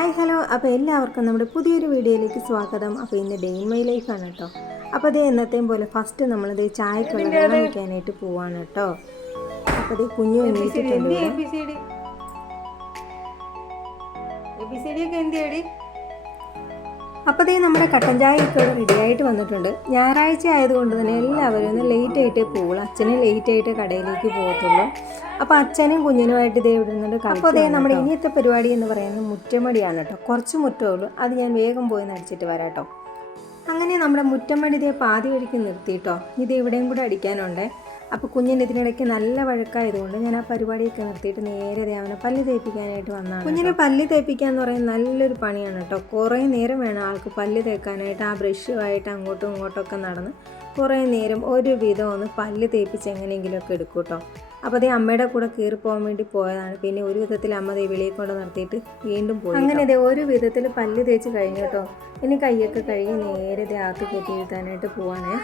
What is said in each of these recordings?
Hi hello. അപ്പോൾ എല്ലാവർക്കും നമ്മുടെ പുതിയൊരു വീഡിയോയിലേക്ക് സ്വാഗതം. അപ്പോൾ ഇന്ന് ഡേ ഇൻ മൈ ലൈഫാണ് കേട്ടോ. അപ്പോൾ ഇത് എന്നത്തെയും പോലെ ഫസ്റ്റ് നമ്മളിത് ചായക്കുള്ള വെള്ളം വയ്ക്കാനായിട്ട് പോവാണ് കേട്ടോ. അപ്പോൾ ഇത് കുഞ്ഞു എണീറ്റിട്ടുണ്ട്. അപ്പോൾ ഇത് നമ്മുടെ കട്ടൻ ചായ ഒക്കെ റെഡി ആയിട്ട് വന്നിട്ടുണ്ട്. ഞായറാഴ്ച ആയതുകൊണ്ട് തന്നെ എല്ലാവരും ഒന്ന് ലേറ്റ് ആയിട്ടേ പോകുള്ളൂ. അച്ഛനും ലേറ്റ് ആയിട്ട് കടയിലേക്ക് പോകത്തുള്ളൂ. അപ്പോൾ അച്ഛനും കുഞ്ഞിനുമായിട്ട് ഇതേ ഇവിടെ നിന്നിട്ട് അപ്പോൾ അതേ നമ്മുടെ ഇനിയത്തെ പരിപാടി എന്ന് പറയുന്നത് മുറ്റമടിയാണ് കേട്ടോ. കുറച്ച് മുറ്റമേ ഉള്ളൂ, അത് ഞാൻ വേഗം പോയി നടിച്ചിട്ട് വരാം കേട്ടോ. അങ്ങനെ നമ്മുടെ മുറ്റമടി ഇതേ പാതി വഴിക്ക് നിർത്തിയിട്ടോ. ഇത് ഇവിടെയും കൂടെ അടിക്കാനുണ്ട്. അപ്പോൾ കുഞ്ഞിന് ഇതിനിടയ്ക്ക് നല്ല വഴക്കായതുകൊണ്ട് ഞാൻ ആ പരിപാടിയൊക്കെ നിർത്തിയിട്ട് നേരെ അവനെ പല്ല് തേപ്പിക്കാനായിട്ട് വന്നതാണ്. കുഞ്ഞിനെ പല്ല് തേപ്പിക്കുക എന്ന് പറയുന്നത് നല്ലൊരു പണിയാണ് കേട്ടോ. കുറേ നേരം വേണം ആൾക്ക് പല്ല് തേക്കാനായിട്ട്. ആ ബ്രഷുമായിട്ട് അങ്ങോട്ടും ഇങ്ങോട്ടൊക്കെ നടന്ന് കുറേ നേരം ഒരു വിധം ഒന്ന് പല്ല് തേപ്പിച്ച് എങ്ങനെയെങ്കിലുമൊക്കെ എടുക്കും കേട്ടോ. അപ്പോൾ അതേ അമ്മയുടെ കൂടെ കയറി പോകാൻ വേണ്ടി പോയതാണ്. പിന്നെ ഒരു വിധത്തിൽ അമ്മ ദേ വെളിയിൽ കൊണ്ട് നിർത്തിയിട്ട് വീണ്ടും പോയി. അങ്ങനെ ഇതേ ഒരു വിധത്തിൽ പല്ല് തേച്ച് കഴിഞ്ഞു കേട്ടോ. ഇനി കൈയൊക്കെ കഴുകി നേരെ അകത്ത് കയറ്റി എഴുതാനായിട്ട് പോവാണേ.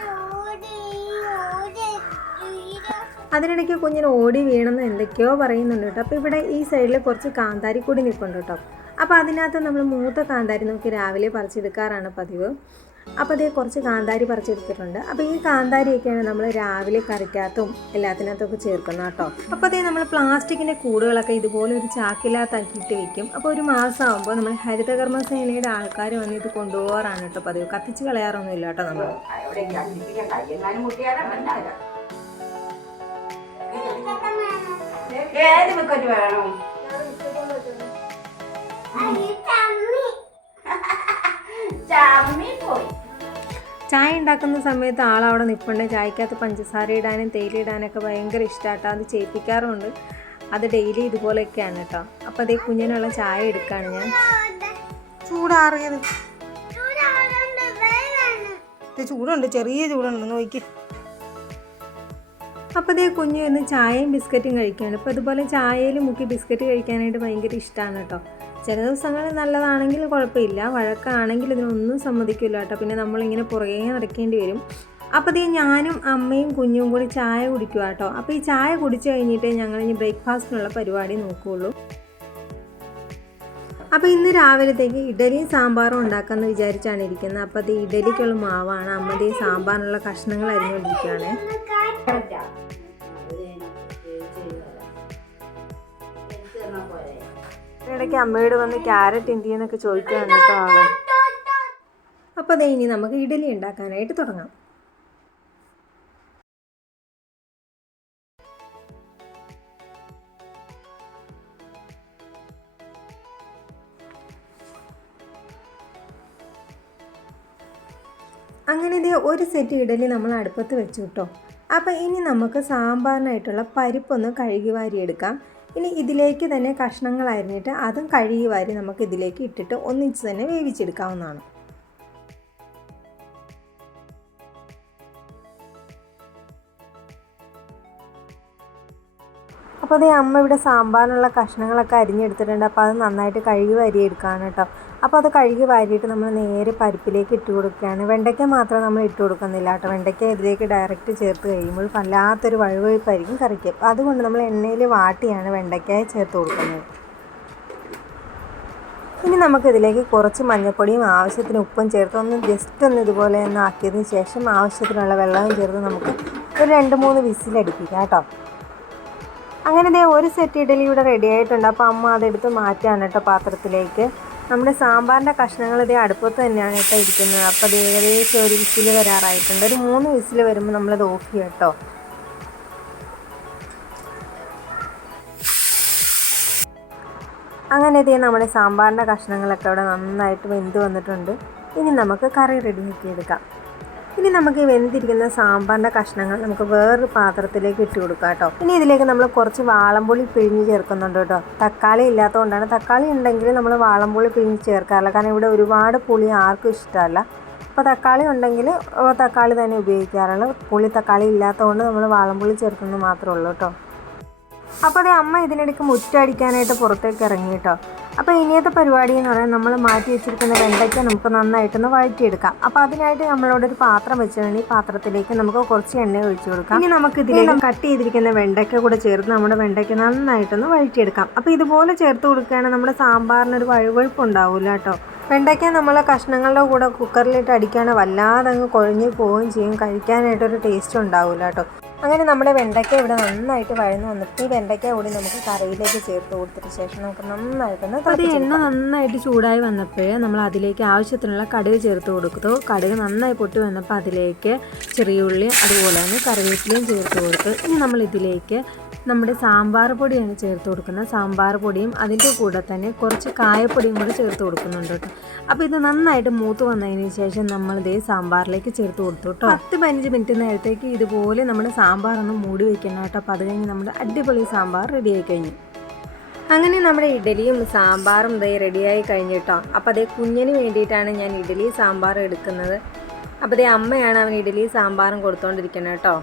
അതിനിടയ്ക്ക് കുഞ്ഞിന് ഓടി വീണെന്ന് എന്തൊക്കെയോ പറയുന്നുണ്ട് കേട്ടോ. അപ്പോൾ ഇവിടെ ഈ സൈഡിൽ കുറച്ച് കാന്താരി കൂടി നിൽപ്പുണ്ട് കേട്ടോ. അപ്പോൾ അതിനകത്ത് നമ്മൾ മൂത്ത കാന്താരി നോക്കി രാവിലെ പറിച്ചെടുക്കാറാണ് പതിവ്. അപ്പോൾ അതേ കുറച്ച് കാന്താരി പറിച്ചെടുത്തിട്ടുണ്ട്. അപ്പോൾ ഈ കാന്താരിയൊക്കെയാണ് നമ്മൾ രാവിലെ കറിക്കകത്തും എല്ലാത്തിനകത്തൊക്കെ ചേർക്കുന്നത് കേട്ടോ. അപ്പോൾ അതേ നമ്മൾ പ്ലാസ്റ്റിക്കിൻ്റെ കൂടുകളൊക്കെ ഇതുപോലെ ഒരു ചാക്കിനകത്താക്കിയിട്ട് വെക്കും. അപ്പോൾ ഒരു മാസമാകുമ്പോൾ നമ്മൾ ഹരിതകർമ്മസേനയുടെ ആൾക്കാർ വന്ന് ഇത് കൊണ്ടുപോകാറാണ് കേട്ടോ പതിവ്. കത്തിച്ച് കളയാറൊന്നുമില്ല കേട്ടോ നമ്മൾ. ചായ ഉണ്ടാക്കുന്ന സമയത്ത് ആളവിടെ നിൽപ്പുണ്ട്. ചായക്കകത്ത് പഞ്ചസാര ഇടാനും തേയില ഇടാനൊക്കെ ഭയങ്കര ഇഷ്ടമാട്ടോ. അത് ചെയ്യിപ്പിക്കാറുണ്ട്. അത് ഡെയിലി ഇതുപോലെയൊക്കെയാണ് കേട്ടോ. അപ്പോൾ അതേ കുഞ്ഞിനുള്ള ചായ എടുക്കുകയാണ് ഞാൻ. ചൂടാറിയത് ചൂടുണ്ട്, ചെറിയ ചൂടുണ്ട് നോക്കി. അപ്പോൾ അതേ കുഞ്ഞു ഇന്ന് ചായയും ബിസ്ക്കറ്റും കഴിക്കുകയാണ്. ഇപ്പോൾ അതുപോലെ ചായയിൽ മുക്കി ബിസ്ക്കറ്റ് കഴിക്കാനായിട്ട് ഭയങ്കര ഇഷ്ടമാണ് കേട്ടോ. ചില ദിവസങ്ങളിൽ നല്ലതാണെങ്കിൽ കുഴപ്പമില്ല, വഴക്കാണെങ്കിൽ ഇതിനൊന്നും സമ്മതിക്കില്ല കേട്ടോ. പിന്നെ നമ്മളിങ്ങനെ പുറകെ നടക്കേണ്ടി വരും. അപ്പോൾ അതേ ഞാനും അമ്മയും കുഞ്ഞും കൂടി ചായ കുടിക്കുക കേട്ടോ. അപ്പോൾ ഈ ചായ കുടിച്ച് കഴിഞ്ഞിട്ട് ഞങ്ങൾ ഇനി ബ്രേക്ക്ഫാസ്റ്റിനുള്ള പരിപാടി നോക്കുകയുള്ളൂ. അപ്പോൾ ഇന്ന് രാവിലത്തേക്ക് ഇഡലിയും സാമ്പാറും ഉണ്ടാക്കാമെന്ന് വിചാരിച്ചാണ് ഇരിക്കുന്നത്. അപ്പോൾ അത് ഇഡലിക്കുള്ള മാവാണ്. അമ്മ ഈ സാമ്പാറിനുള്ള കഷ്ണങ്ങൾ അരിഞ്ഞുകൊണ്ടിരിക്കുകയാണ്. ഇടയ്ക്ക് അമ്മയോട് വന്ന് ക്യാരറ്റ് എന്തിയെന്നൊക്കെ ചോദിക്കുകയാണ് കേട്ടോ ആള്. അപ്പോൾ അതേ ഇനി നമുക്ക് ഇഡലി ഉണ്ടാക്കാനായിട്ട് തുടങ്ങാം. അങ്ങനെ ഇതേ ഒരു സെറ്റ് ഇഡലി നമ്മൾ അടുപ്പത്ത് വെച്ചു കേട്ടോ. അപ്പോൾ ഇനി നമുക്ക് സാമ്പാറിനായിട്ടുള്ള പരിപ്പൊന്ന് കഴുകി വാരിയെടുക്കാം. ഇനി ഇതിലേക്ക് തന്നെ കഷ്ണങ്ങൾ അരിഞ്ഞിട്ട് അതും കഴുകി വാരി നമുക്ക് ഇതിലേക്ക് ഇട്ടിട്ട് ഒന്നിച്ച് തന്നെ വേവിച്ചെടുക്കാവുന്നതാണ്. അപ്പോൾ അതേ അമ്മ ഇവിടെ സാമ്പാറിനുള്ള കഷ്ണങ്ങളൊക്കെ അരിഞ്ഞെടുത്തിട്ടുണ്ട്. അപ്പോൾ അത് നന്നായിട്ട് കഴുകി വാരിയെടുക്കുകയാണ് കേട്ടോ. അപ്പോൾ അത് കഴുകി വാരിയിട്ട് നമ്മൾ നേരെ പരിപ്പിലേക്ക് ഇട്ട് കൊടുക്കുകയാണ്. വെണ്ടയ്ക്ക മാത്രം നമ്മൾ ഇട്ട് കൊടുക്കുന്നില്ല കേട്ടോ. വെണ്ടയ്ക്ക ഇതിലേക്ക് ഡയറക്റ്റ് ചേർത്ത് കഴിയുമ്പോൾ വല്ലാത്തൊരു വഴുവഴുപ്പായിരിക്കും കറിക്ക്. അതുകൊണ്ട് നമ്മൾ എണ്ണയിൽ വാട്ടിയാണ് വെണ്ടയ്ക്കായ ചേർത്ത് കൊടുക്കുന്നത്. ഇനി നമുക്കിതിലേക്ക് കുറച്ച് മഞ്ഞൾപ്പൊടിയും ആവശ്യത്തിന് ഉപ്പും ചേർത്ത് ഒന്ന് ജസ്റ്റ് ഒന്ന് ഇതുപോലെ ഒന്ന് ആക്കിയതിന് ശേഷം ആവശ്യത്തിനുള്ള വെള്ളവും ചേർത്ത് നമുക്ക് ഒരു 2-3 വിസിലടിപ്പിക്കാം കേട്ടോ. അങ്ങനെ ദേ ഒരു സെറ്റ് ഇഡലി ഇവിടെ റെഡി ആയിട്ടുണ്ട്. അപ്പോൾ അമ്മ അതെടുത്ത് മാറ്റുകയാണ് കേട്ടോ പാത്രത്തിലേക്ക്. നമ്മുടെ സാമ്പാറിൻ്റെ കഷ്ണങ്ങൾ ഇതേ അടുപ്പത്ത് തന്നെയാണ് കേട്ടോ ഇരിക്കുന്നത്. അപ്പോൾ അത് ഏകദേശം ഒരു വിസിൽ വരാറായിട്ടുണ്ട്. ഒരു 3 വിസിൽ വരുമ്പോൾ നമ്മളത് ഓഫ് ചെയ്യാം കേട്ടോ. അങ്ങനെ ഇതേ നമ്മുടെ സാമ്പാറിൻ്റെ കഷ്ണങ്ങളൊക്കെ അവിടെ നന്നായിട്ട് വെന്ത് വന്നിട്ടുണ്ട്. ഇനി നമുക്ക് കറി റെഡിയാക്കി എടുക്കാം. ഇനി നമുക്ക് ഈ വെന്തിരിക്കുന്ന സാമ്പാറിൻ്റെ കഷ്ണങ്ങൾ നമുക്ക് വേറൊരു പാത്രത്തിലേക്ക് ഇട്ട് കൊടുക്കാം കേട്ടോ. ഇനി ഇതിലേക്ക് നമ്മൾ കുറച്ച് വാളംപുളി പിഴിഞ്ഞ് ചേർക്കുന്നുണ്ട് കേട്ടോ. തക്കാളി ഇല്ലാത്തതുകൊണ്ടാണ്. തക്കാളി ഉണ്ടെങ്കിൽ നമ്മൾ വാളംപുളി പിഴിഞ്ഞ് ചേർക്കാറില്ല. കാരണം ഇവിടെ ഒരുപാട് പുളി ആർക്കും ഇഷ്ടമല്ല. അപ്പോൾ തക്കാളി ഉണ്ടെങ്കിൽ തക്കാളി തന്നെ ഉപയോഗിക്കാറുള്ളൂ. തക്കാളി ഇല്ലാത്തതുകൊണ്ട് നമ്മൾ വാളംപുളി ചേർക്കുന്നത് മാത്രമേ ഉള്ളൂ കേട്ടോ. അപ്പോൾ അതേ അമ്മ ഇതിനിടയ്ക്ക് മുറ്റടിക്കാനായിട്ട് പുറത്തേക്ക് ഇറങ്ങി കേട്ടോ. അപ്പോൾ ഇനിയത്തെ പരിപാടി എന്ന് പറയാൻ നമ്മൾ മാറ്റി വെച്ചിരിക്കുന്ന വെണ്ടയ്ക്ക നമുക്ക് നന്നായിട്ടൊന്ന് വഴറ്റിയെടുക്കാം. അപ്പോൾ അതിനായിട്ട് നമ്മളോട് ഒരു പാത്രം വെച്ചിട്ടുണ്ടെങ്കിൽ ഈ പാത്രത്തിലേക്ക് നമുക്ക് കുറച്ച് എണ്ണ ഒഴിച്ചു കൊടുക്കാം. ഇനി നമുക്ക് ഇതിലേക്ക് കട്ട് ചെയ്തിരിക്കുന്ന വെണ്ടയ്ക്ക കൂടെ ചേർത്ത് നമ്മുടെ വെണ്ടയ്ക്ക നന്നായിട്ടൊന്ന് വഴറ്റിയെടുക്കാം. അപ്പോൾ ഇതുപോലെ ചേർത്ത് കൊടുക്കുകയാണെങ്കിൽ നമ്മുടെ സാമ്പാറിനൊരു വഴുവഴുപ്പ് ഉണ്ടാവില്ല കേട്ടോ. വെണ്ടയ്ക്ക നമ്മൾ കഷ്ണങ്ങളുടെ കൂടെ കുക്കറിലിട്ട് അടിക്കുകയാണെങ്കിൽ വല്ലാതെ അങ്ങ് കുഴഞ്ഞു പോവുകയും ചെയ്യും, കഴിക്കാനായിട്ടൊരു ടേസ്റ്റ് ഉണ്ടാവില്ല കേട്ടോ. അങ്ങനെ നമ്മുടെ വെണ്ടയ്ക്ക ഇവിടെ നന്നായിട്ട് വഴന്ന് വന്നിട്ട് ഈ വെണ്ടയ്ക്ക കൂടി നമുക്ക് കറിയിലേക്ക് ചേർത്ത് കൊടുത്തിട്ട് ശേഷം നമുക്ക് നന്നായിട്ടൊന്ന് അത് എണ്ണ നന്നായിട്ട് ചൂടായി വന്നപ്പോഴേ നമ്മൾ അതിലേക്ക് ആവശ്യത്തിനുള്ള കടുക് ചേർത്ത് കൊടുത്തു. കടുക് നന്നായി പൊട്ടി വന്നപ്പോൾ അതിലേക്ക് ചെറിയ ഉള്ളി അതുപോലെ തന്നെ കറിവേപ്പിലയും ചേർത്ത് കൊടുത്തു. ഇനി നമ്മൾ ഇതിലേക്ക് നമ്മുടെ സാമ്പാർ പൊടിയാണ് ചേർത്ത് കൊടുക്കുന്നത്. സാമ്പാർ പൊടിയും അതിൻ്റെ കൂടെ തന്നെ കുറച്ച് കായപ്പൊടിയും കൂടി ചേർത്ത് കൊടുക്കുന്നുണ്ട് കേട്ടോ. അപ്പോൾ ഇത് നന്നായിട്ട് മൂത്ത് വന്നതിന് ശേഷം നമ്മളിതേ സാമ്പാറിലേക്ക് ചേർത്ത് കൊടുത്തു കേട്ടോ. 10-15 മിനിറ്റ് നേരത്തേക്ക് ഇതുപോലെ നമ്മുടെ സാമ്പാറൊന്ന് മൂടി വയ്ക്കണം കേട്ടോ. അപ്പോൾ അത് കഴിഞ്ഞ് നമ്മുടെ അടിപൊളി സാമ്പാർ റെഡിയായി കഴിഞ്ഞു. അങ്ങനെ നമ്മുടെ ഇഡലിയും സാമ്പാറും ഇതേ റെഡിയായി കഴിഞ്ഞു കേട്ടോ. അപ്പോൾ അതേ കുഞ്ഞിന് വേണ്ടിയിട്ടാണ് ഞാൻ ഇഡലി സാമ്പാർ എടുക്കുന്നത്. അപ്പോൾ അതേ അമ്മയാണ് അവൻ ഇഡലി സാമ്പാറും കൊടുത്തുകൊണ്ടിരിക്കുന്നത് കേട്ടോ.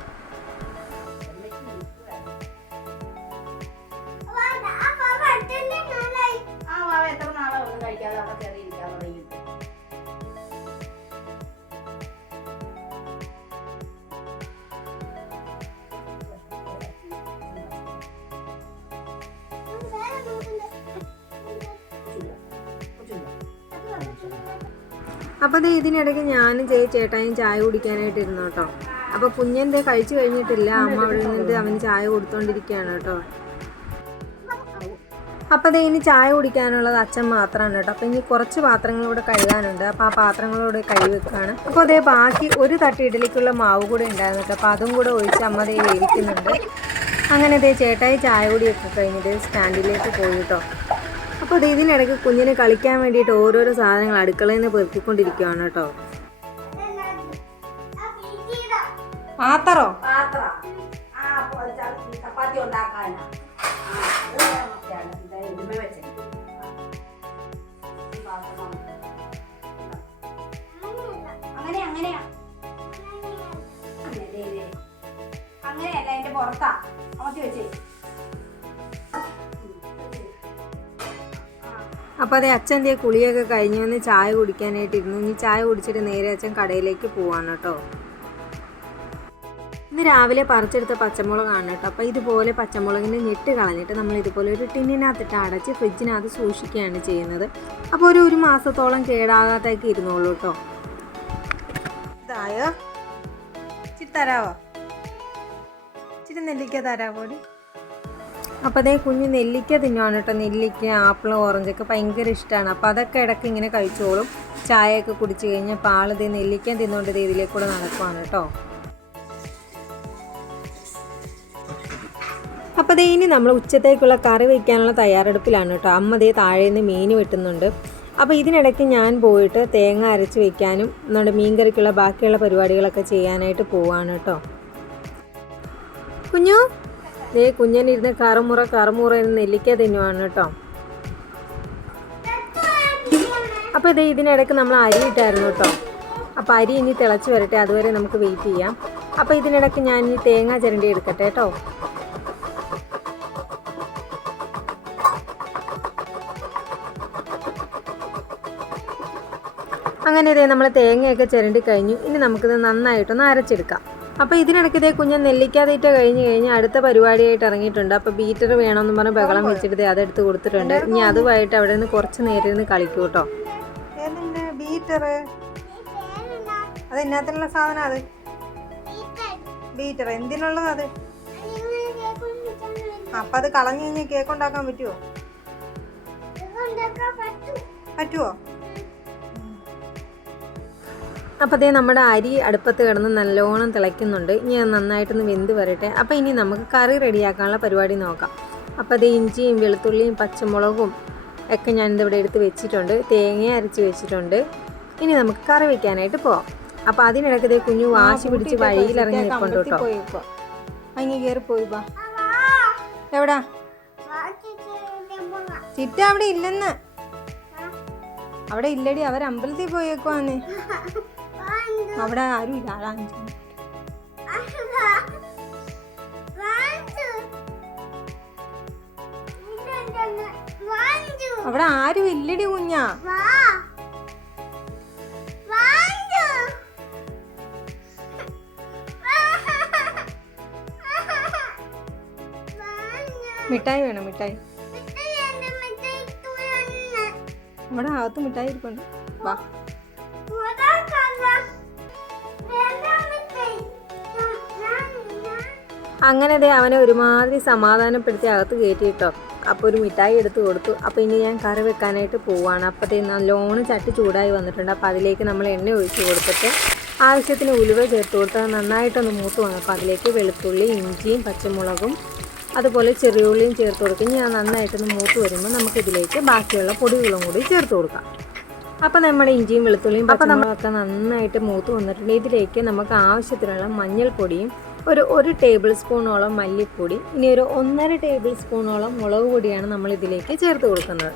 അപ്പോൾ അത് ഇതിനിടയ്ക്ക് ഞാനും ചേട്ടായും ചായ കുടിക്കാനായിട്ട് ഇരുന്നു കേട്ടോ. അപ്പോൾ കുഞ്ഞെന്തേ കഴിച്ചു കഴിഞ്ഞിട്ടില്ല, അമ്മ അവിടെ നിന്നിട്ട് അവന് ചായ കൊടുത്തോണ്ടിരിക്കുകയാണ് കേട്ടോ. അപ്പോൾ അതേ ഇനി ചായ കുടിക്കാനുള്ളത് അച്ഛൻ മാത്രമാണ് കേട്ടോ. അപ്പോൾ ഇനി കുറച്ച് പാത്രങ്ങളൂടെ കഴുകാനുണ്ട്. അപ്പോൾ ആ പാത്രങ്ങളൂടെ കഴുകി വെക്കുകയാണ്. അപ്പോൾ അതേ ബാക്കി ഒരു തട്ട് ഇഡലിക്കുള്ള മാവ് കൂടെ ഉണ്ടായിരുന്നു കേട്ടോ. അപ്പോൾ അതും കൂടെ ഒഴിച്ച് അമ്മ അതേ വേവിക്കുന്നുണ്ട്. അങ്ങനെ അതേ ചേട്ടായി ചായ കുടിയൊക്കെ കഴിഞ്ഞിട്ട് സ്റ്റാൻഡിലേക്ക് പോയി കേട്ടോ. അപ്പോൾ അത് ഇതിനിടയ്ക്ക് കുഞ്ഞിന് കളിക്കാൻ വേണ്ടിയിട്ട് ഓരോരോ സാധനങ്ങൾ അടുക്കളയിൽ നിന്ന് പെറുക്കിക്കൊണ്ടിരിക്കുകയാണ് കേട്ടോ. പാത്രോ ചപ്പാത്തി ഉണ്ടാക്കാനാ അങ്ങനെയല്ല, എന്റെ പുറത്താ അമർത്തി വെച്ചേ. അപ്പോൾ അതേ അച്ഛൻ്റെ കുളിയൊക്കെ കഴിഞ്ഞ് വന്ന് ചായ കുടിക്കാനായിട്ടിരുന്നു. ഇനി ചായ കുടിച്ചിട്ട് നേരെ അച്ഛൻ കടയിലേക്ക് പോവാണ് കേട്ടോ. ഇന്ന് രാവിലെ പറിച്ചെടുത്ത പച്ചമുളകാണ് കേട്ടോ. അപ്പോൾ ഇതുപോലെ പച്ചമുളകിൻ്റെ ഞെട്ട് കളഞ്ഞിട്ട് നമ്മൾ ഇതുപോലെ ഒരു ടിന്നിനകത്തിട്ട് അടച്ച് ഫ്രിഡ്ജിനകത്ത് സൂക്ഷിക്കുകയാണ് ചെയ്യുന്നത്. അപ്പോൾ ഒരു മാസത്തോളം കേടാകാത്തേക്ക് ഇരുന്നോളൂ കേട്ടോ. ഇതായോ ഇച്ചിരി തരാവോ, ഇച്ചിരി നെല്ലിക്ക തരാവോടി. അപ്പോൾ അതേ കുഞ്ഞ് നെല്ലിക്ക തിന്നുവാണ് കേട്ടോ. നെല്ലിക്ക, ആപ്പിൾ, ഓറഞ്ചൊക്കെ ഭയങ്കര ഇഷ്ടമാണ്. അപ്പോൾ അതൊക്കെ ഇടയ്ക്ക് ഇങ്ങനെ കഴിച്ചോളും. ചായയൊക്കെ കുടിച്ച് കഴിഞ്ഞാൽ പാളിതേ നെല്ലിക്ക തിന്നുകൊണ്ട് ഇതിലേക്കൂടെ നടക്കുവാണ് കേട്ടോ. അപ്പോൾ അതേ ഇനി നമ്മൾ ഉച്ചത്തേക്കുള്ള കറി വയ്ക്കാനുള്ള തയ്യാറെടുപ്പിലാണ് കേട്ടോ. അമ്മ ദേ താഴെ നിന്ന് മീൻ വെട്ടുന്നുണ്ട്. അപ്പോൾ ഇതിനിടയ്ക്ക് ഞാൻ പോയിട്ട് തേങ്ങ അരച്ച് വയ്ക്കാനും നമ്മുടെ മീൻകറിക്കുള്ള ബാക്കിയുള്ള പരിപാടികളൊക്കെ ചെയ്യാനായിട്ട് പോവാണ് കേട്ടോ. കുഞ്ഞു ദേ കുഞ്ഞനിരുന്ന് കറുമുറ എന്ന് നെല്ലിക്ക തിന്നുവാണ് കേട്ടോ. അപ്പോൾ ഇതേ ഇതിനിടയ്ക്ക് നമ്മൾ അരി ഇട്ടായിരുന്നു കേട്ടോ. അപ്പോൾ അരി ഇനി തിളച്ച് വരട്ടെ, അതുവരെ നമുക്ക് വെയിറ്റ് ചെയ്യാം. അപ്പോൾ ഇതിനിടയ്ക്ക് ഞാൻ ഈ തേങ്ങ ചിരണ്ടി എടുക്കട്ടെ കേട്ടോ. അങ്ങനെ ഇതേ നമ്മൾ തേങ്ങയൊക്കെ ചിരണ്ടി കഴിഞ്ഞു. ഇനി നമുക്കിത് നന്നായിട്ടൊന്ന് അരച്ചെടുക്കാം. അപ്പോൾ ഇതിനിടയ്ക്ക് ഇതേ കുഞ്ഞ് നെല്ലിക്കാതിട്ട് കഴിഞ്ഞ് അടുത്ത പരിപാടിയായിട്ട് ഇറങ്ങിയിട്ടുണ്ട്. അപ്പോൾ ബീറ്റർ വേണമെന്ന് പറഞ്ഞ് ബഹളം വെച്ചിട്ട് അതെടുത്ത് കൊടുത്തിട്ടുണ്ട്. ഇനി അതുമായിട്ട് അവിടെ നിന്ന് കുറച്ച് നേരം ഇരുന്ന് കളിക്കൂ കേട്ടോ. ബീറ്റർ അത് എന്നാത്തിനുള്ള സാധനം? അത് ബീറ്റർ എന്തിനുള്ളത്? അത് അപ്പം അത് കളഞ്ഞു കഴിഞ്ഞാൽ കേക്ക് ഉണ്ടാക്കാൻ പറ്റുമോ? പറ്റുമോ? അപ്പോൾ അതേ നമ്മുടെ അരി അടുപ്പത്ത് കിടന്ന് നല്ലോണം തിളയ്ക്കുന്നുണ്ട്. ഇനി അത് നന്നായിട്ടൊന്ന് വെന്ത് വരട്ടെ. അപ്പോൾ ഇനി നമുക്ക് കറി റെഡിയാക്കാനുള്ള പരിപാടി നോക്കാം. അപ്പോൾ അതേ ഇഞ്ചിയും വെളുത്തുള്ളിയും പച്ചമുളകും ഒക്കെ ഞാനിതിവിടെ എടുത്ത് വെച്ചിട്ടുണ്ട്. തേങ്ങ അരച്ച് വെച്ചിട്ടുണ്ട്. ഇനി നമുക്ക് കറി വയ്ക്കാനായിട്ട് പോവാം. അപ്പോൾ അതിനിടയ്ക്ക് ഇതേ കുഞ്ഞു വാശി പിടിച്ച് വഴിയിലിറങ്ങി നിൽപ്പുണ്ട് കേട്ടോ. അങ്ങ് കയറി പോയി വാ. എവിടാ ചിറ്റ? അവിടെ ഇല്ലെന്ന്. അവിടെ ഇല്ലടി, അവർ അമ്പലത്തിൽ പോയേക്കുവാന്ന്. അവിടെ ആരും ഇല്ല. അവിടെ ആരും ഇല്ലടി കുഞ്ഞാ. മിഠായി വേണം, മിഠായി. ഇവിടെ അകത്ത് മിഠായി ഇരിപ്പുണ്ട്. വാ. അങ്ങനെ ദേ അവനെ ഒരുമാതിരി സമാധാനപ്പെടുത്തി അകത്ത് കയറ്റിയിട്ടോ. അപ്പോൾ ഒരു മിഠായി എടുത്ത് കൊടുത്തു. അപ്പോൾ ഇനി ഞാൻ കറി വെക്കാനായിട്ട് പോവുകയാണ്. അപ്പോഴത്തേ നല്ലോണം ചട്ടി ചൂടായി വന്നിട്ടുണ്ട്. അപ്പോൾ അതിലേക്ക് നമ്മൾ എണ്ണ ഒഴിച്ച് കൊടുത്തിട്ട് ആവശ്യത്തിന് ഉലുവ ചേർത്ത് കൊടുത്ത് നന്നായിട്ടൊന്ന് മൂത്ത് വന്നപ്പോൾ അതിലേക്ക് വെളുത്തുള്ളി, ഇഞ്ചിയും പച്ചമുളകും അതുപോലെ ചെറിയ ഉള്ളിയും ചേർത്ത് കൊടുക്കും. ഞാൻ നന്നായിട്ടൊന്ന് മൂത്ത് വരുമ്പോൾ നമുക്കിതിലേക്ക് ബാക്കിയുള്ള പൊടികളും കൂടി ചേർത്ത് കൊടുക്കാം. അപ്പോൾ നമ്മുടെ ഇഞ്ചിയും വെളുത്തുള്ളിയും പച്ചമുളകൊക്കെ നന്നായിട്ട് മൂത്ത് വന്നിട്ടുണ്ട്. ഇതിലേക്ക് നമുക്ക് ആവശ്യത്തിനുള്ള മഞ്ഞൾപ്പൊടിയും ഒരു ടേബിൾ സ്പൂണോളം മല്ലിപ്പൊടി, ഇനി ഒരു 1.5 ടേബിൾ സ്പൂണോളം മുളക് പൊടിയാണ് നമ്മൾ ഇതിലേക്ക് ചേർത്ത് കൊടുക്കുന്നത്.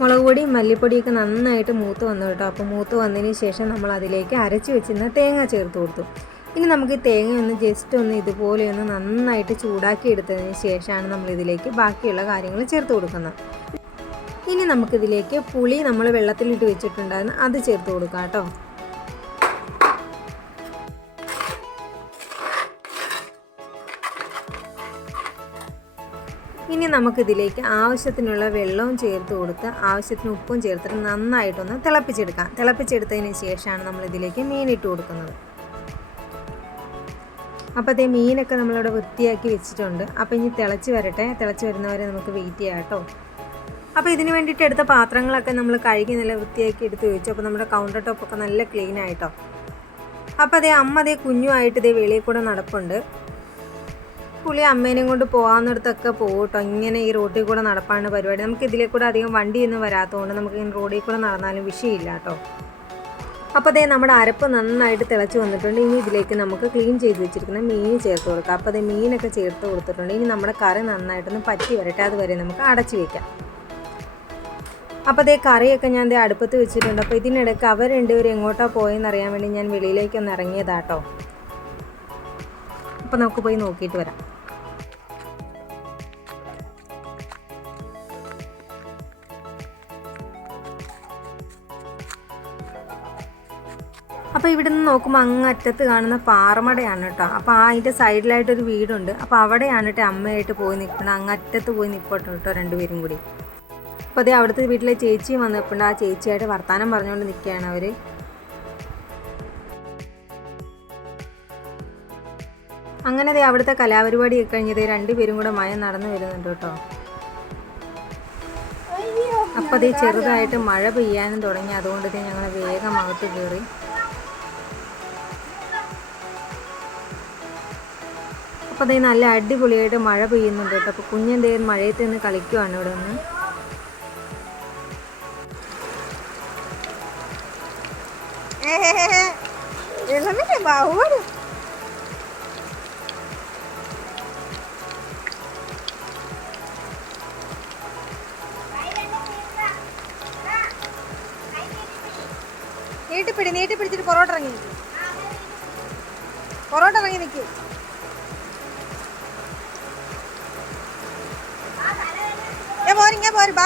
മുളക് പൊടിയും മല്ലിപ്പൊടിയൊക്കെ നന്നായിട്ട് മൂത്ത് വന്നു കേട്ടോ. അപ്പോൾ മൂത്ത് വന്നതിന് ശേഷം നമ്മൾ അതിലേക്ക് അരച്ച് വെച്ചിരുന്ന തേങ്ങ ചേർത്ത് കൊടുത്തു. ഇനി നമുക്ക് ഈ തേങ്ങ ഒന്ന് ജസ്റ്റ് ഒന്ന് ഇതുപോലെ ഒന്ന് നന്നായിട്ട് ചൂടാക്കി എടുത്തതിന് ശേഷമാണ് നമ്മൾ ഇതിലേക്ക് ബാക്കിയുള്ള കാര്യങ്ങൾ ചേർത്ത് കൊടുക്കുന്നത്. ഇനി നമുക്കിതിലേക്ക് പുളി നമ്മൾ വെള്ളത്തിലിട്ട് വെച്ചിട്ടുണ്ടായിരുന്നു, അത് ചേർത്ത് കൊടുക്കാം കേട്ടോ. ഇനി നമുക്കിതിലേക്ക് ആവശ്യത്തിനുള്ള വെള്ളവും ചേർത്ത് കൊടുത്ത് ആവശ്യത്തിന് ഉപ്പും ചേർത്തിട്ട് നന്നായിട്ടൊന്ന് തിളപ്പിച്ചെടുക്കാം. തിളപ്പിച്ചെടുത്തതിന് ശേഷമാണ് നമ്മളിതിലേക്ക് മീനിട്ട് കൊടുക്കുന്നത്. അപ്പോൾ അതേ മീനൊക്കെ നമ്മളിവിടെ വൃത്തിയാക്കി വെച്ചിട്ടുണ്ട്. അപ്പോൾ ഇനി തിളച്ച് വരട്ടെ. തിളച്ച് വരുന്നവരെ നമുക്ക് വെയിറ്റ് ചെയ്യാം കേട്ടോ. അപ്പോൾ ഇതിന് വേണ്ടിയിട്ട് എടുത്ത പാത്രങ്ങളൊക്കെ നമ്മൾ കഴുകി നല്ല വൃത്തിയാക്കി എടുത്ത് വെച്ചു. അപ്പോൾ നമ്മുടെ കൗണ്ടർ ടോപ്പൊക്കെ നല്ല ക്ലീൻ ആയിട്ടോ. അപ്പോൾ അതേ അമ്മ അതേ കുഞ്ഞുമായിട്ട് ഇതേ വെളിയിൽ കൂടെ നടപ്പുണ്ട്. പുള്ളി അമ്മേനെയും കൊണ്ട് പോകാവുന്നിടത്തൊക്കെ പോകട്ടോ. ഇങ്ങനെ ഈ റോഡിൽ കൂടെ നടപ്പാണ് പരിപാടി. നമുക്ക് ഇതിലേ കൂടെ അധികം വണ്ടിയൊന്നും വരാത്തതുകൊണ്ട് നമുക്ക് ഇങ്ങനെ റോഡിൽ കൂടെ നടന്നാലും വിഷയമില്ല കേട്ടോ. അപ്പോൾ അതേ നമ്മുടെ അരപ്പ് നന്നായിട്ട് തിളച്ച് വന്നിട്ടുണ്ട്. ഇനി ഇതിലേക്ക് നമുക്ക് ക്ലീൻ ചെയ്ത് വെച്ചിരിക്കുന്ന മീൻ ചേർത്ത് കൊടുക്കാം. അപ്പോൾ അതേ മീനൊക്കെ ചേർത്ത് കൊടുത്തിട്ടുണ്ട്. ഇനി നമ്മുടെ കറി നന്നായിട്ടൊന്ന് പറ്റി വരട്ടെ, അതുവരെ നമുക്ക് അടച്ചു വയ്ക്കാം. അപ്പോൾ അതേ കറിയൊക്കെ ഞാൻ ദേ അടുപ്പത്ത് വെച്ചിട്ടുണ്ട്. അപ്പോൾ ഇതിനിടയ്ക്ക് അവർ രണ്ടുപേരും എങ്ങോട്ടാണ് പോയെന്ന് അറിയാൻ വേണ്ടി ഞാൻ വെളിയിലേക്കൊന്ന് ഇറങ്ങിയതാട്ടോ. അപ്പോൾ നമുക്ക് പോയി നോക്കിയിട്ട് വരാം. അപ്പോൾ ഇവിടെ നിന്ന് നോക്കുമ്പോൾ അങ്ങ് അറ്റത്ത് കാണുന്ന പാറമടയാണ് കേട്ടോ. അപ്പോൾ അതിൻ്റെ സൈഡിലായിട്ടൊരു വീടുണ്ട്. അപ്പോൾ അവിടെയാണ് കേട്ടോ അമ്മയായിട്ട് പോയി നിൽക്കണം. അങ്ങ് അറ്റത്ത് പോയി നിൽക്കട്ടോ കേട്ടോ രണ്ടുപേരും കൂടി. അപ്പോൾ അതേ അവിടുത്തെ വീട്ടിലെ ചേച്ചിയും വന്നപ്പോൾ ആ ചേച്ചിയായിട്ട് വർത്തമാനം പറഞ്ഞുകൊണ്ട് നിൽക്കുകയാണ് അവർ. അങ്ങനെ അതേ അവിടുത്തെ കലാപരിപാടിയൊക്കെ കഴിഞ്ഞത് രണ്ടുപേരും കൂടെ മയം നടന്നു വരുന്നുണ്ട് കേട്ടോ. അപ്പോൾ അതേ ചെറുതായിട്ട് മഴ പെയ്യാനും തുടങ്ങി. അതുകൊണ്ട് ഇതേ ഞങ്ങൾ വേഗം അകത്ത് കയറി. അപ്പോൾ അതേ നല്ല അടിപൊളിയായിട്ട് മഴ പെയ്യുന്നുണ്ട് കേട്ടോ. അപ്പോൾ കുഞ്ഞെന്തേ മഴയത്ത് നിന്ന് കളിക്കുവാണ് ഇവിടെ നിന്ന്. നീട്ടി പിടിച്ചിട്ട് പൊറോട്ട ഇറങ്ങി നിൽക്കും. ഞാൻ പോരും ബാ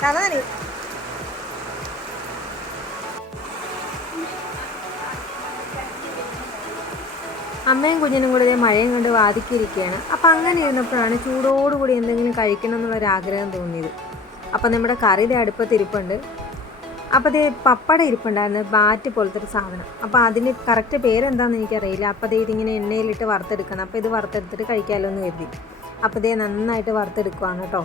കഥ നനയും. അമ്മയും കുഞ്ഞിനും കൂടെ മഴയും കണ്ട് വാദിക്കിരിക്കുകയാണ്. അപ്പം അങ്ങനെ ഇരുന്നപ്പോഴാണ് ചൂടോടുകൂടി എന്തെങ്കിലും കഴിക്കണം എന്നുള്ളൊരാഗ്രഹം തോന്നിയത്. അപ്പം നമ്മുടെ കറിയുടെ അടുപ്പത്ത് ഇരിപ്പുണ്ട്. അപ്പോൾ ഇത് പപ്പട ഇരിപ്പുണ്ടായിരുന്നു, ബാറ്റ് പോലത്തെ ഒരു സാധനം. അപ്പോൾ അതിന് കറക്റ്റ് പേരെന്താണെന്ന് എനിക്കറിയില്ല. അപ്പോൾ ഇതിങ്ങനെ എണ്ണയിലിട്ട് വറുത്തെടുക്കണം. അപ്പോൾ ഇത് വറുത്തെടുത്തിട്ട് കഴിക്കാമല്ലോ എന്ന് കരുതി. അപ്പോൾ ഇതേ നന്നായിട്ട് വറുത്തെടുക്കുവാണ് കേട്ടോ.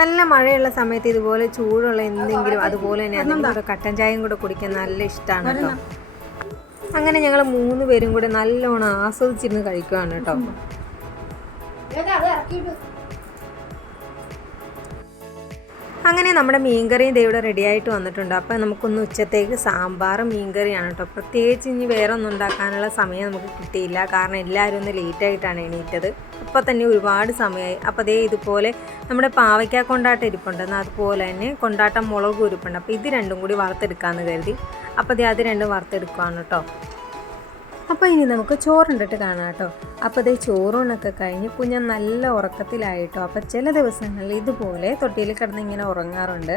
നല്ല മഴയുള്ള സമയത്ത് ഇതുപോലെ ചൂടുള്ള എന്തെങ്കിലും അതുപോലെ തന്നെ അതിൻ്റെ കട്ടൻ ചായയും കൂടെ കുടിക്കാൻ നല്ല ഇഷ്ടമാണ് കേട്ടോ. അങ്ങനെ ഞങ്ങൾ 3 പേരും കൂടെ നല്ലോണം ആസ്വദിച്ചിരുന്ന് കഴിക്കുവാണ് കേട്ടോ. അങ്ങനെ നമ്മുടെ മീൻകറിയും ദേ ഇവിടെ റെഡി ആയിട്ട് വന്നിട്ടുണ്ട്. അപ്പോൾ നമുക്കൊന്ന് ഉച്ചത്തേക്ക് സാമ്പാറും മീൻകറിയാണ് കേട്ടോ. പ്രത്യേകിച്ച് ഇനി വേറെ ഒന്നും ഉണ്ടാക്കാനുള്ള സമയം നമുക്ക് കിട്ടിയില്ല. കാരണം എല്ലാവരും ഒന്ന് ലേറ്റായിട്ടാണ് എണീറ്റത്. അപ്പോൾ തന്നെ ഒരുപാട് സമയമായി. അപ്പോൾ അതേ ഇതുപോലെ നമ്മുടെ പാവയ്ക്ക കൊണ്ടാട്ടം ഇരിപ്പുണ്ട്. എന്നാൽ അതുപോലെ തന്നെ കൊണ്ടാട്ടം മുളക് ഉരുപ്പുണ്ട്. അപ്പോൾ ഇത് രണ്ടും കൂടി വറുത്തെടുക്കാമെന്ന് കരുതി. അപ്പോൾ അത് രണ്ടും വറുത്തെടുക്കുകയാണ് കേട്ടോ. അപ്പോൾ ഇനി നമുക്ക് ചോറുണ്ടിട്ട് കാണാം കേട്ടോ. അപ്പോൾ അതേ ചോറൂണൊക്കെ കഴിഞ്ഞ് കുഞ്ഞൻ നല്ല ഉറക്കത്തിലായിട്ടോ. അപ്പോൾ ചില ദിവസങ്ങളിൽ ഇതുപോലെ തൊട്ടിയിൽ കിടന്ന് ഇങ്ങനെ ഉറങ്ങാറുണ്ട്.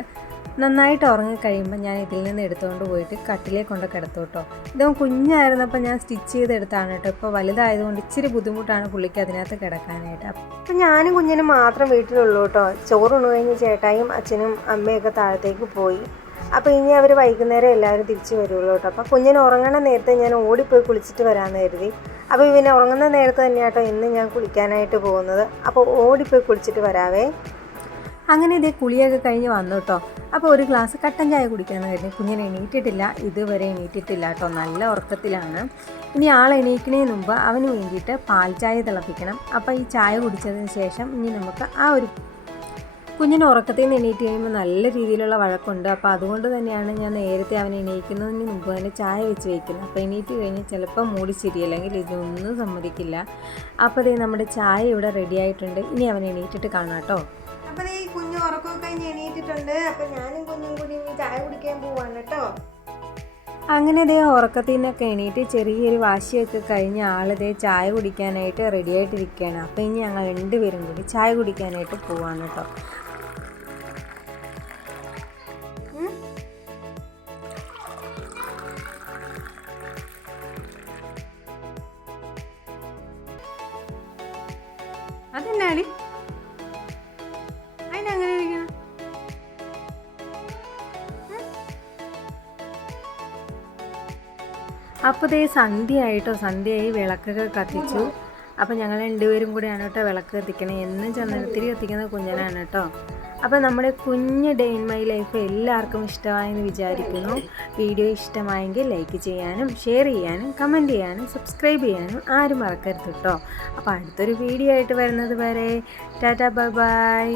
നന്നായിട്ട് ഉറങ്ങിക്കഴിയുമ്പോൾ ഞാൻ ഇതിൽ നിന്ന് എടുത്തുകൊണ്ട് പോയിട്ട് കട്ടിലേ കൊണ്ട് കിടത്തും കേട്ടോ. ഇതും കുഞ്ഞായിരുന്നപ്പോൾ ഞാൻ സ്റ്റിച്ച് ചെയ്തെടുത്താണ് കേട്ടോ. ഇപ്പോൾ വലുതായതുകൊണ്ട് ഇച്ചിരി ബുദ്ധിമുട്ടാണ് പുള്ളിക്ക് അതിനകത്ത് കിടക്കാനായിട്ട്. അപ്പോൾ ഞാനും കുഞ്ഞിനും മാത്രം വീട്ടിലുള്ളൂ കേട്ടോ. ചോറുണ്ണു കഴിഞ്ഞ് ചേട്ടായും അച്ഛനും അമ്മയൊക്കെ താഴത്തേക്ക് പോയി. അപ്പോൾ ഇനി അവർ വൈകുന്നേരം എല്ലാവരും തിരിച്ച് വരുള്ളൂ കേട്ടോ. അപ്പോൾ കുഞ്ഞിന് ഉറങ്ങണ നേരത്തെ ഞാൻ ഓടിപ്പോയി കുളിച്ചിട്ട് വരാമെന്ന് കരുതി. അപ്പോൾ ഇവനെ ഉറങ്ങുന്ന നേരത്തെ തന്നെ കേട്ടോ ഇന്ന് ഞാൻ കുളിക്കാനായിട്ട് പോകുന്നത്. അപ്പോൾ ഓടിപ്പോയി കുളിച്ചിട്ട് വരാവേ. അങ്ങനെ ഇതേ കുളിയൊക്കെ കഴിഞ്ഞ് വന്നു കേട്ടോ. അപ്പോൾ ഒരു ഗ്ലാസ് കട്ടൻ ചായ കുടിക്കാമെന്ന് കരുതി. കുഞ്ഞിനെ എണീറ്റിട്ടില്ല, ഇതുവരെ എണീറ്റിട്ടില്ല കേട്ടോ. നല്ല ഉറക്കത്തിലാണ്. ഇനി ആൾ എണീക്കുന്നതിന് മുമ്പ് അവന് വേണ്ടിയിട്ട് പാൽ ചായ തിളപ്പിക്കണം. അപ്പോൾ ഈ ചായ കുടിച്ചതിന് ശേഷം ഇനി നമുക്ക് കുഞ്ഞിന് ഉറക്കത്തിൽ നിന്ന് എണീറ്റ് കഴിയുമ്പോൾ നല്ല രീതിയിലുള്ള വഴക്കുണ്ട്. അപ്പോൾ അതുകൊണ്ട് തന്നെയാണ് ഞാൻ നേരത്തെ അവനെ എണീക്കുന്നതിന് മുമ്പ് തന്നെ ചായ വെച്ച് വയ്ക്കുന്നത്. അപ്പോൾ എണീറ്റ് കഴിഞ്ഞ് ചിലപ്പോൾ മൂടി ശരിയല്ലെങ്കിൽ ഇതൊന്നും സമ്മതിക്കില്ല. അപ്പോൾ ദേ നമ്മുടെ ചായ ഇവിടെ റെഡി ആയിട്ടുണ്ട്. ഇനി അവൻ എണീറ്റിട്ട് കാണാം കേട്ടോ. അപ്പോൾ ഈ കുഞ്ഞ് ഉറക്കമൊക്കെ കഴിഞ്ഞ് എണീറ്റിട്ടുണ്ട്. അപ്പോൾ ഞാനും കുഞ്ഞും കൂടി ചായ കുടിക്കാൻ പോവാണ് കേട്ടോ. അങ്ങനെ ദേ ഉറക്കത്തിൽ നിന്നൊക്കെ എണീറ്റ് ചെറിയൊരു വാശിയൊക്കെ കഴിഞ്ഞ് ആളിതേ ചായ കുടിക്കാനായിട്ട് റെഡി ആയിട്ടിരിക്കുകയാണ്. അപ്പോൾ ഇനി ഞങ്ങൾ രണ്ടുപേരും കൂടി ചായ കുടിക്കാനായിട്ട് പോവാണ് കേട്ടോ. അതെന്നാടി അതിനങ്ങനെ ഇരിക്കണം. അപ്പോൾ ദേ സന്ധ്യയായിട്ടോ. സന്ധ്യയായി വിളക്കൊക്കെ കത്തിച്ചു. അപ്പോൾ ഞങ്ങൾ രണ്ടുപേരും കൂടെയാണ് കേട്ടോ വിളക്ക് കത്തിക്കണേ. എന്നും ചന്ദനത്തിരി കത്തിക്കുന്ന കുഞ്ഞനാണ് കേട്ടോ. അപ്പോൾ നമ്മുടെ കുഞ്ഞ് ഡേ ഇൻ മൈ ലൈഫ് എല്ലാവർക്കും ഇഷ്ടമായെന്ന് വിചാരിക്കുന്നു. വീഡിയോ ഇഷ്ടമായെങ്കിൽ ലൈക്ക് ചെയ്യാനും ഷെയർ ചെയ്യാനും കമൻറ്റ് ചെയ്യാനും സബ്സ്ക്രൈബ് ചെയ്യാനും ആരും മറക്കരുത് കേട്ടോ. അപ്പോൾ അടുത്തൊരു വീഡിയോ ആയിട്ട് വരുന്നത് വരെ ടാറ്റാ ബൈ ബൈ.